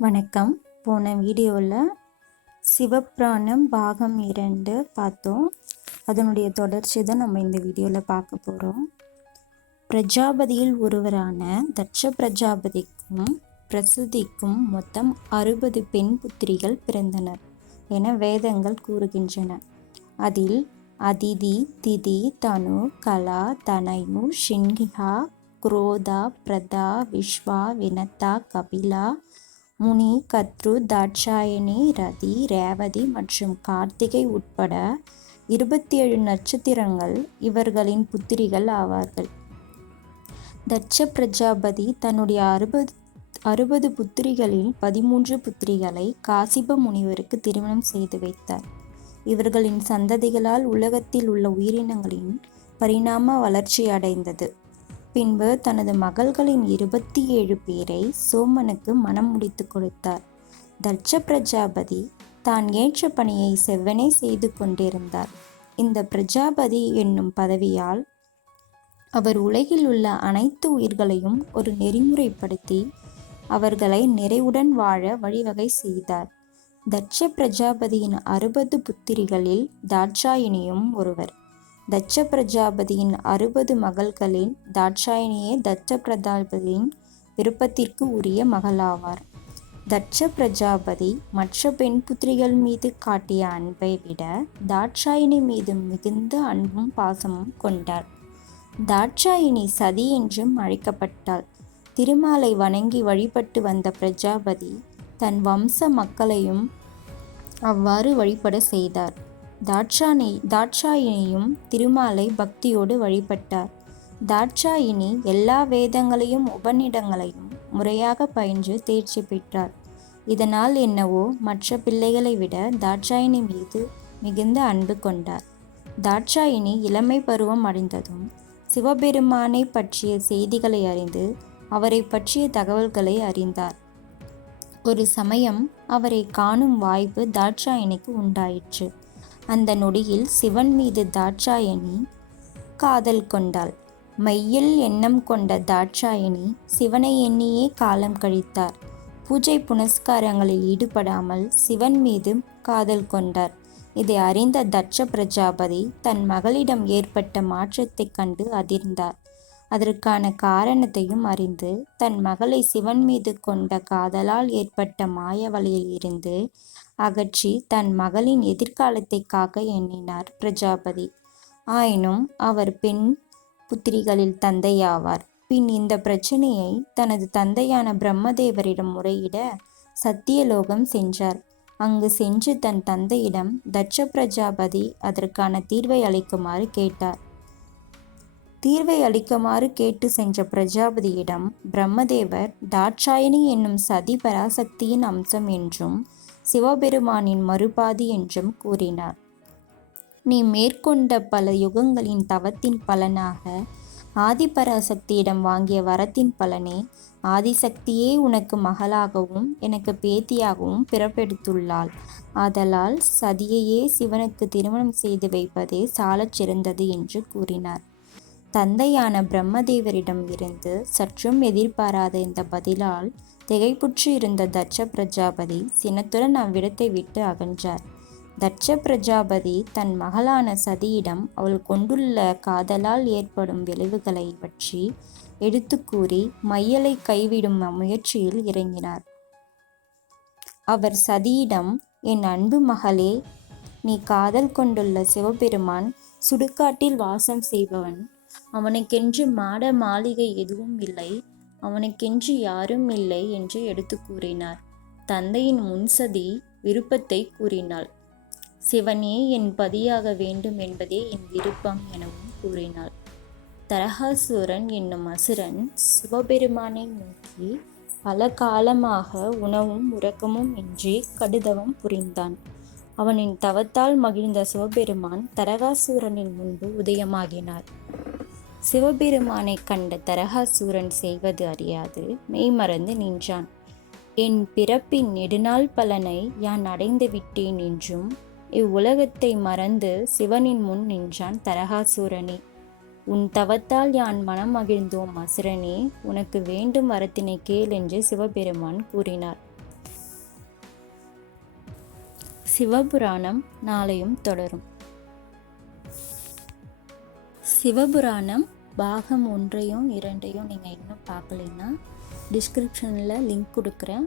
வணக்கம். போன வீடியோவில் சிவப்புராணம் பாகம் 2 பார்த்தோம். அதனுடைய தொடர்ச்சி தான் நம்ம இந்த வீடியோவில் பார்க்க போகிறோம். பிரஜாபதியில் ஒருவரான தட்ச பிரஜாபதிக்கும் பிரசுதிக்கும் மொத்தம் 60 பெண் புத்திரிகள் பிறந்தனர் என வேதங்கள் கூறுகின்றன. அதில் அதிதி, திதி, தனு, கலா, தனயு, ஷின்ஹா, குரோதா, பிரதா, விஸ்வா, வினதா, கபிலா, முனி, கத்ரு, தாட்சாயணி, ரதி, ரேவதி மற்றும் கார்த்திகை உட்பட 27 நட்சத்திரங்கள் இவர்களின் புத்திரிகள் ஆவார்கள். தட்ச பிரஜாபதி தன்னுடைய 60 புத்திரிகளில் 13 புத்திரிகளை காசிப முனிவருக்கு திருமணம் செய்து வைத்தார். இவர்களின் சந்ததிகளால் உலகத்தில் உள்ள உயிரினங்களின் பரிணாம வளர்ச்சி அடைந்தது. பின்பு தனது மகள்களின் 27 பேரை சோமனுக்கு மனம் முடித்து கொடுத்தார். தட்ச பிரஜாபதி தான் ஏற்ற பணியை செவ்வனே செய்து கொண்டிருந்தார். இந்த பிரஜாபதி என்னும் பதவியால் அவர் உலகில் உள்ள அனைத்து உயிர்களையும் ஒரு நெறிமுறைப்படுத்தி அவர்களை நிறைவுடன் வாழ வழிவகை செய்தார். தட்ச பிரஜாபதியின் 60 புத்திரிகளில் தாட்சாயினியும் ஒருவர். தட்ச பிரஜாபதியின் 60 மகள்களில் தாட்சாயினியே தட்ச பிரஜாபதியின் விருப்பத்திற்கு உரிய மகளாவார். தட்ச பிரஜாபதி மற்ற பெண் புத்திரிகள் மீது காட்டிய அன்பை விட தாட்சாயினி மீது மிகுந்த அன்பும் பாசமும் கொண்டார். தாட்சாயினி சதி என்றும் அழைக்கப்பட்டாள். திருமாலை வணங்கி வழிபட்டு வந்த பிரஜாபதி தன் வம்ச மக்களையும் அவ்வாறு வழிபட செய்தார். தாட்சாயினியும் திருமாலை பக்தியோடு வழிபட்டார். தாட்சாயினி எல்லா வேதங்களையும் உபநிடங்களையும் முறையாக பயின்று தேர்ச்சி பெற்றார். இதனால் என்னவோ மற்ற பிள்ளைகளை விட தாட்சாயினி மீது மிகுந்த அன்பு கொண்டார். தாட்சாயினி இளமை பருவம் அடைந்ததும் சிவபெருமானை பற்றிய செய்திகளை அறிந்து அவரை பற்றிய தகவல்களை அறிந்தார். ஒரு சமயம் அவரை காணும் வாய்ப்பு தாட்சாயினிக்கு உண்டாயிற்று. அந்த நொடியில் சிவன் மீது தாட்சாயணி காதல் கொண்டாள். மையில் எண்ணம் கொண்ட தாட்சாயணி சிவனை எண்ணியே காலம் கழித்தார். பூஜை புனஸ்காரங்களில் ஈடுபடாமல் சிவன் மீது காதல் கொண்டார். இதை அறிந்த தட்ச பிரஜாபதி தன் மகளிடம் ஏற்பட்ட மாற்றத்தைக் கண்டு அதிர்ந்தார். அதற்கான காரணத்தையும் அறிந்து தன் மகளை சிவன் மீது கொண்ட காதலால் ஏற்பட்ட மாய வலையில் இருந்து அகற்றி தன் மகளின் எதிர்காலத்தை காக்க எண்ணினார் பிரஜாபதி. ஆயினும் அவர் பெண் புத்திரிகளில் தந்தையாவார். பின் இந்த பிரச்சனையை தனது தந்தையான பிரம்மதேவரிடம் முறையிட சத்தியலோகம் சென்றார். அங்கு சென்று தன் தந்தையிடம் தட்ச பிரஜாபதி அதற்கான தீர்வை அளிக்குமாறு கேட்டார். தீர்வை அளிக்குமாறு கேட்டு சென்ற பிரஜாபதியிடம் பிரம்மதேவர் தாட்சாயணி என்னும் சதி பராசக்தியின் அம்சம் என்றும் சிவபெருமானின் மறுபாதி என்றும் கூறினார். நீ மேற்கொண்ட பல யுகங்களின் தவத்தின் பலனாக ஆதிபராசக்தியிடம் வாங்கிய வரத்தின் பலனே ஆதிசக்தியே உனக்கு மகளாகவும் எனக்கு பேத்தியாகவும் பிறப்பெடுத்துள்ளாள். ஆதலால் சதியையே சிவனுக்கு திருமணம் செய்து வைப்பதே சாலச் சிறந்தது என்று கூறினார். தந்தையான பிரம்மதேவரிடம் இருந்து சற்றும் எதிர்பாராத இந்த பதிலால் திகைப்புற்று இருந்த தட்ச பிரஜாபதி சினத்துடன் அவ்விடத்தை விட்டு அகன்றார். தட்ச பிரஜாபதி தன் மகளான சதியிடம் அவள் கொண்டுள்ள காதலால் ஏற்படும் விளைவுகளை பற்றி எடுத்து கூறி மையலை கைவிடும் முயற்சியில் இறங்கினார். அவர் சதியிடம், என் அன்பு மகளே, நீ காதல் கொண்டுள்ள சிவபெருமான் சுடுகாட்டில் வாசம் செய்பவன். அவனுக்கென்று மாட மாளிகை எதுவும் இல்லை, அவனுக்கென்று யாரும் இல்லை என்று எடுத்து கூறினார். தந்தையின் முன்சதி விருப்பத்தை கூறினாள். சிவனே என் பதியாக வேண்டும் என்பதே என் விருப்பம் எனவும் கூறினாள். தரகாசூரன் என்னும் அசுரன் சிவபெருமானை நோக்கி பல காலமாக உணவும் உறக்கமும் இன்றி கடுதவம் புரிந்தான். அவனின் தவத்தால் மகிழ்ந்த சிவபெருமான் தரகாசூரனின் முன்பு உதயமாகினார். சிவபெருமானை கண்ட தரகாசூரன் செய்வது அறியாது மெய்மறந்து நின்றான். என் பிறப்பின் நெடுநாள் பலனை யான் அடைந்து விட்டேன் என்றும் இவ்வுலகத்தை மறந்து சிவனின் முன் நின்றான் தரகாசூரனே. உன் தவத்தால் யான் மனம் மகிழ்ந்தோம் அசுரனே, உனக்கு வேண்டும் வரத்தினை கேள் என்று சிவபெருமான் கூறினார். சிவபுராணம் நாளையும் தொடரும். சிவபுராணம் பாகம் 1 2 நீங்கள் இன்னும் பார்க்கலைன்னா டிஸ்கிரிப்ஷனில் லிங்க் கொடுக்குறேன்.